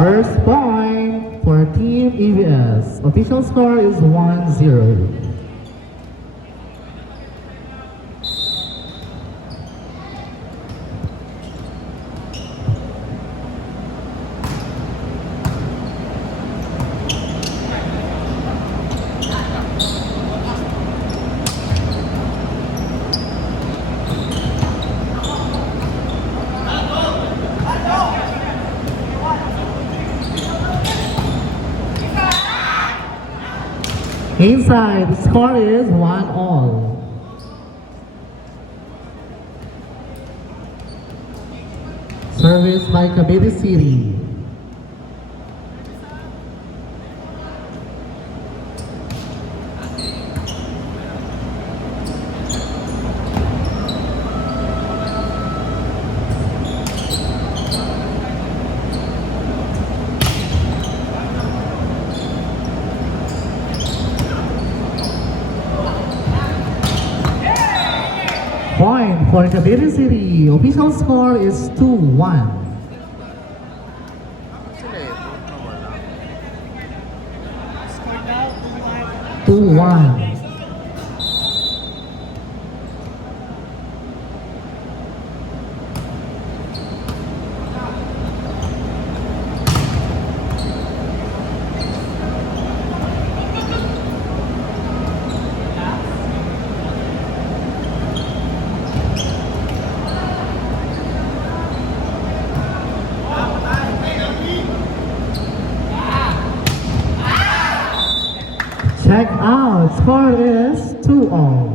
First point for Team EBS. Official score is 1-0. Inside, the score is 1-all. Service by Cavite City. Point for Cavite City. Official score is 2-1. Score daw, 2-1. Check out. Score is 2-all.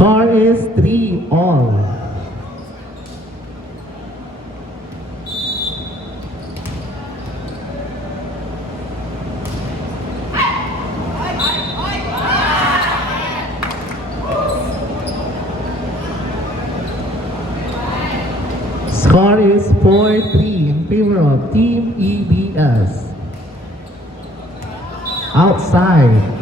Score is 3-all. Score is 4-3 in favor of Team EBS. Outside.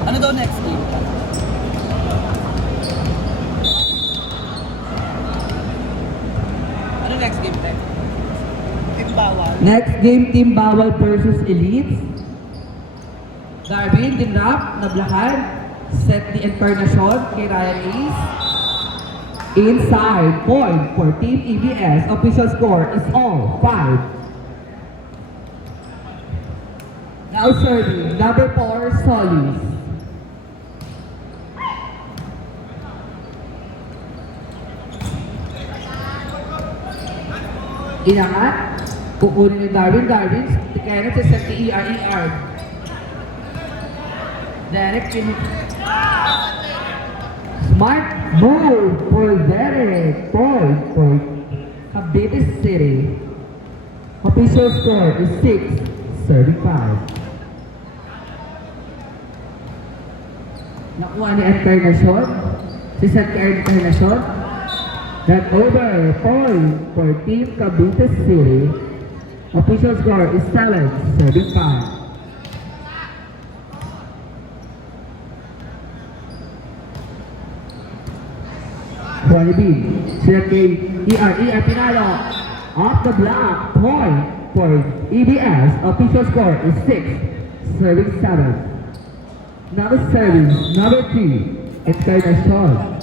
Ano daw next game? Ano next game tayo? Timbawal. Next game, Team Bawal versus Elites. Darwin, Dinrap, Nablahan, set the Encarnacion kay Ryan Ace. Inside, point for Team EBS. Official score is all 5. Now serving, number 4, Solis. Inangat, kukunin ni Darwin, kaya na set the ER. Derek, smart move for Derek, point for Cavite City. Official score is 6-35. Nakuha ni Encarnacion, si Set Encarnacion. That over point for Team Cavite City. Official score is 7-35. Juanibin, sila kay ER Pinalo. Off the block, point for EBS. Official score is 6-7. Now serving, number 3, Encarnacion.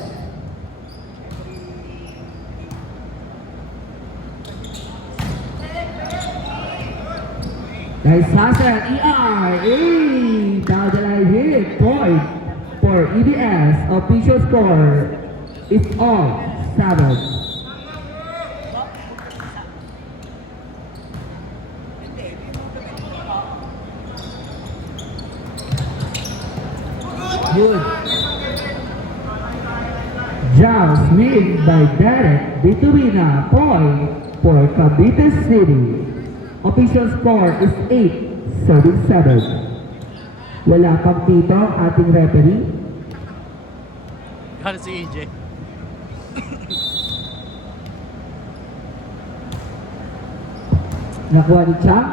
Nice hustle, ER, down the line hit, point for EBS. Official score is all 7. Good. Joust win by Derek Bitubina, point for Cavite City. Official score is 8-7. Wala pang tito ang ating referee. Kano si AJ? Nakuha ni Chang.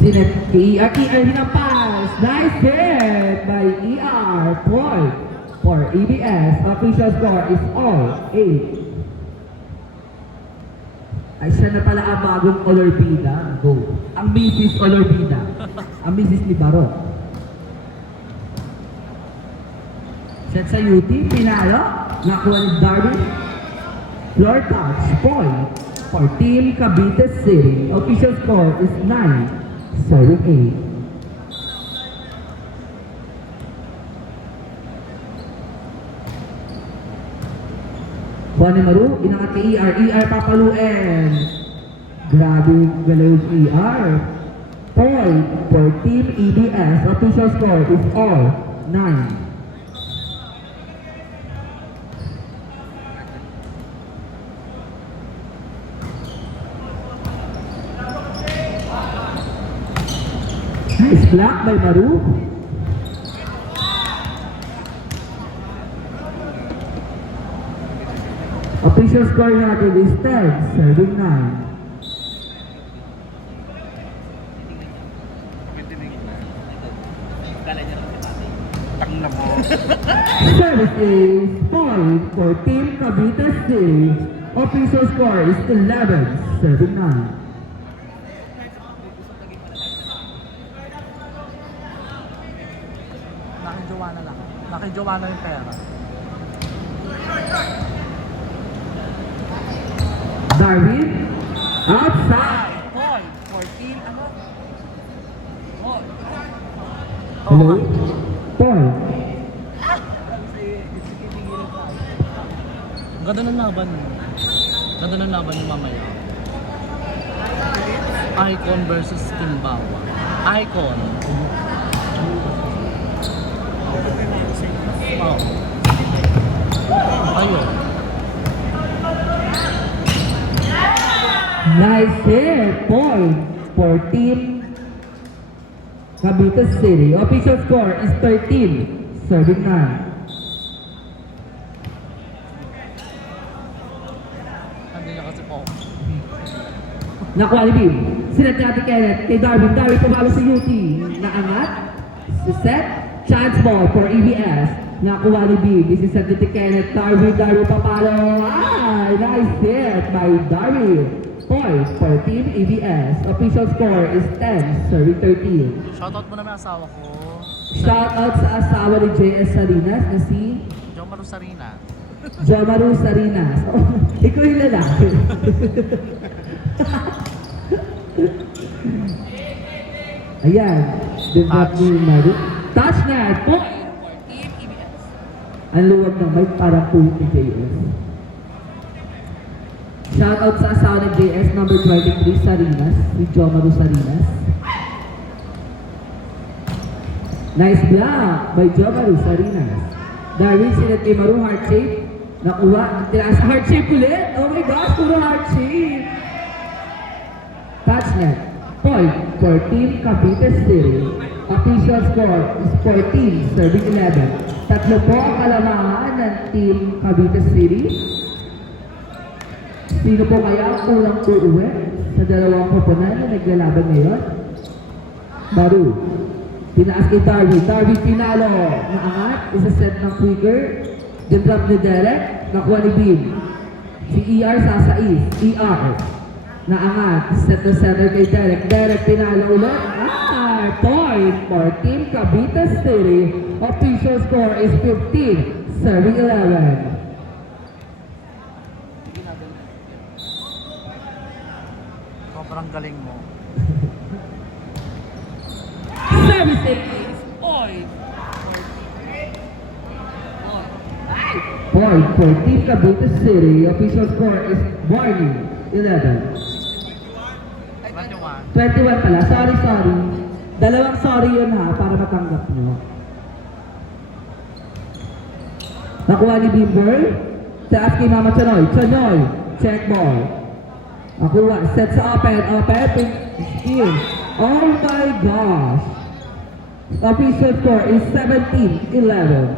Sinet kay ER. ER hinampas. Nice hit by ER. Point for EBS. Official score is all 8. Ay, siya na pala ang bagong Olorbina. Go. Ang Mrs. Olorbina. Ang Mrs. ni Baro. Set sa UT. Pinalo. Nakuha ni Darwin. Floor touch. Point for Team Cavite City. Official score is 9-8. Juan Maru, inangat kay ER. ER papaluin. Grabe galaw si ER. Point for Team EBS. Official score is all 9. Nice block by Maru. Official score natin is 10-9. Service is point for Team Cavite City. Official score is 11-9. Nakijowa na lang. Nakijowa na yung pera. Darwin, outside. Point for team, ano? Point. Hello? Paul. Ganda ng laban. Ganda ng laban ni mamaya. Icon versus Kimbawa. Icon. Oh. Ayun. Nice hit. Point for Team Cavite City. Official score is 13-9. Hindi niya kasi po. Nakuha ni Bim. Sinet natin kay Darwin. Darwin pumalo sa UT. Naangat. Set. Chance ball for EBS. Nakuha ni Bim. This is set ni Kenneth. Darwin papalo. Ay! Nice hit by Darwin. Point for Team EBS. Official score is 10-13. Shoutout mo naman asawa ko. Shout out sa asawa ni JS Salinas na si Jomar Sarina. Jomaru Salinas. Oh, ikaw yung lalaki. Ayan. Develop Touch. ni Maru. Touch na. Point for Team EBS. Ang luwag ng mic parang po ni JS. Shout out sa asawa ni JS number 23 Salinas. Si Jomaru Salinas. Nice block by Jomaru Salinas. Darwin sinet kay Maru heart shape. Nakuha. Tinaas heart shape ulit. Oh my gosh, puro heart shape. Touch net. Point for Team Cavite City. Official score is 14-11. Tatlo po ang kalamangan ng Team Cavite City. Sino po kaya ang kulang uuwi sa dalawang koponan na naglalaban ngayon? Maru. Tinaas kay Darwin. Darwin pinalo. Naangat. Isa set ng quicker. Dinrap ni Derek. Nakuha ni Bim. Si ER sasais. ER. Naangat. Set ng center kay Derek. Derek pinalo ulit. Point for Team Cavite City. Official score is 15-11. Sobrang galing mo. Service ace. Point. Point for Team Cavite City. Official score is Barney, 11. 21. 21 pala. Sorry. Dalawang sorry yun ha, para matanggap nyo. Nakuha ni Bimber. Taas kay Mama Chanoy. Chanoy. Check ball. Nakuha. Set sa open. Steal. Oh my gosh. Official score is 17-11.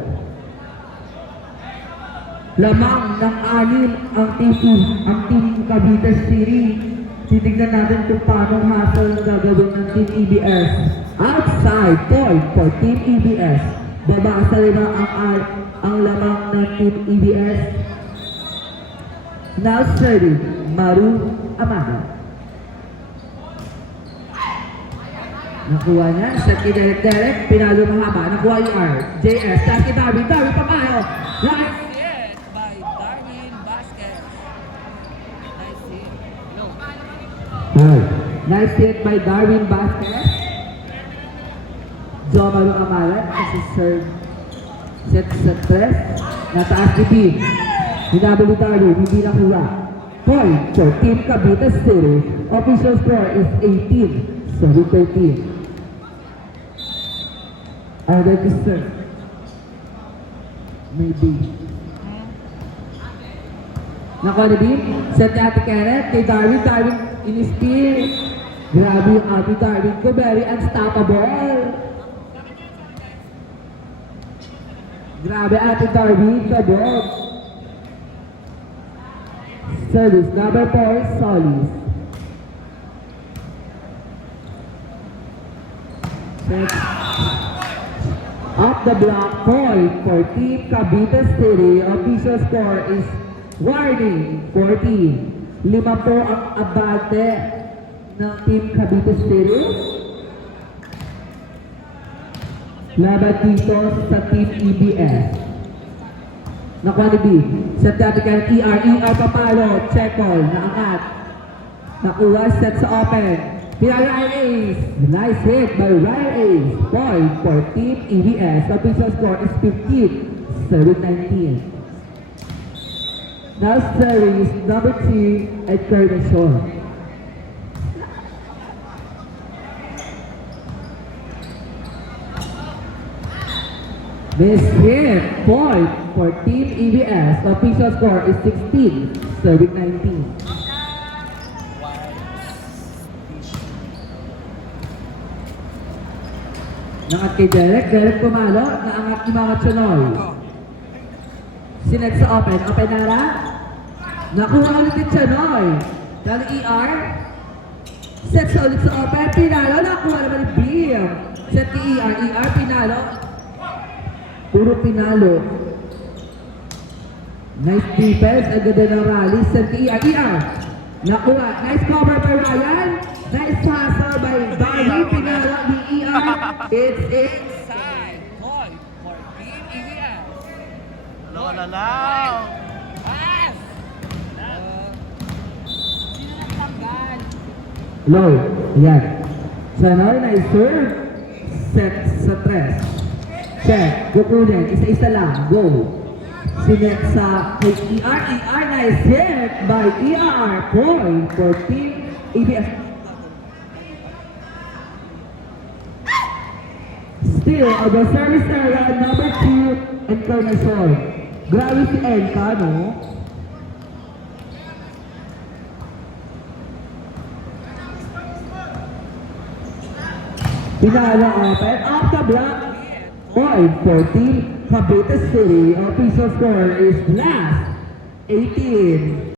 Lamang ng anim ang Team Cavite City. Titignan natin kung paano hustle ang gagawin ng Team EBS. Outside point for Team EBS. Baba sa lima ang lamang ng Team EBS. Now serving, Maru Amada. Nakuha niya, set kay Derek, pinalo mahaba. Nakuha yung R. JS, taas kay Darby papayo. Nice. Hit by Darwin Vasquez. Nice hit. Nice hit by Darwin Vasquez. Jo Maru Amada, kasi serve. Set sa 3. Nataas ni Beam. Hinabol ni Darwin, hindi nakuha. Point for Team Cavite City. Official score is 18-13. I'd like to serve. Maybe. Nakuha ni Beam. Set ni Ate Kenneth. Kay Darwin. Darwin in-steal. Grabe yung Ate Darwin ko. Very unstoppable. Grabe Ate Darwin. Kabog. Service number 4, Solis. Set. Off the block point for Team Cavite City. Official score is warning 14. 5 ang abate ng Team Cavite City. Laban dito sa Team EBS. Nakuha ni B. Set natin kayo ER papalo. Check ball. Naangat. Nakuha. Set sa open. Ryan Ace. Nice hit by Ryan Ace. Point for Team EBS. Official score is 15-19. Now series number 2 at Carnation. Miss hit. Point for Team EBS. Official score is 16-19. Naangat kay Derek. Derek pumalo. Naangat ni Mama Chanoy. Sinet sa open. Open na lang. Nakuha ulit ni Chanoy. Dali ER. Set sa ulit sa open. Pinalo. Nakuha naman ni Beam. Set ni ER. ER pinalo. Puro pinalo. Nice defense. Ang ganda ng rally. Set ni ER. ER. Nakuha. Nice cover by Ryan. Nice hustle by Darby. Pinalo ni ER. It's Inside. Point for Team EBS. Lalaw! Pass. Sino nagtanggal? low. Yan. Chanoy na serve. Set sa 3. Check. Kukunin. Isa-isa lang. Go. Sinet sa kay ER. ER nice hit by ER. Point for Team EBS. Still, the service area number 2 Encarnacion. Grabe si Enka, no? Pinala open. Off the block. Point for Team Cavite City. Official score is last 18.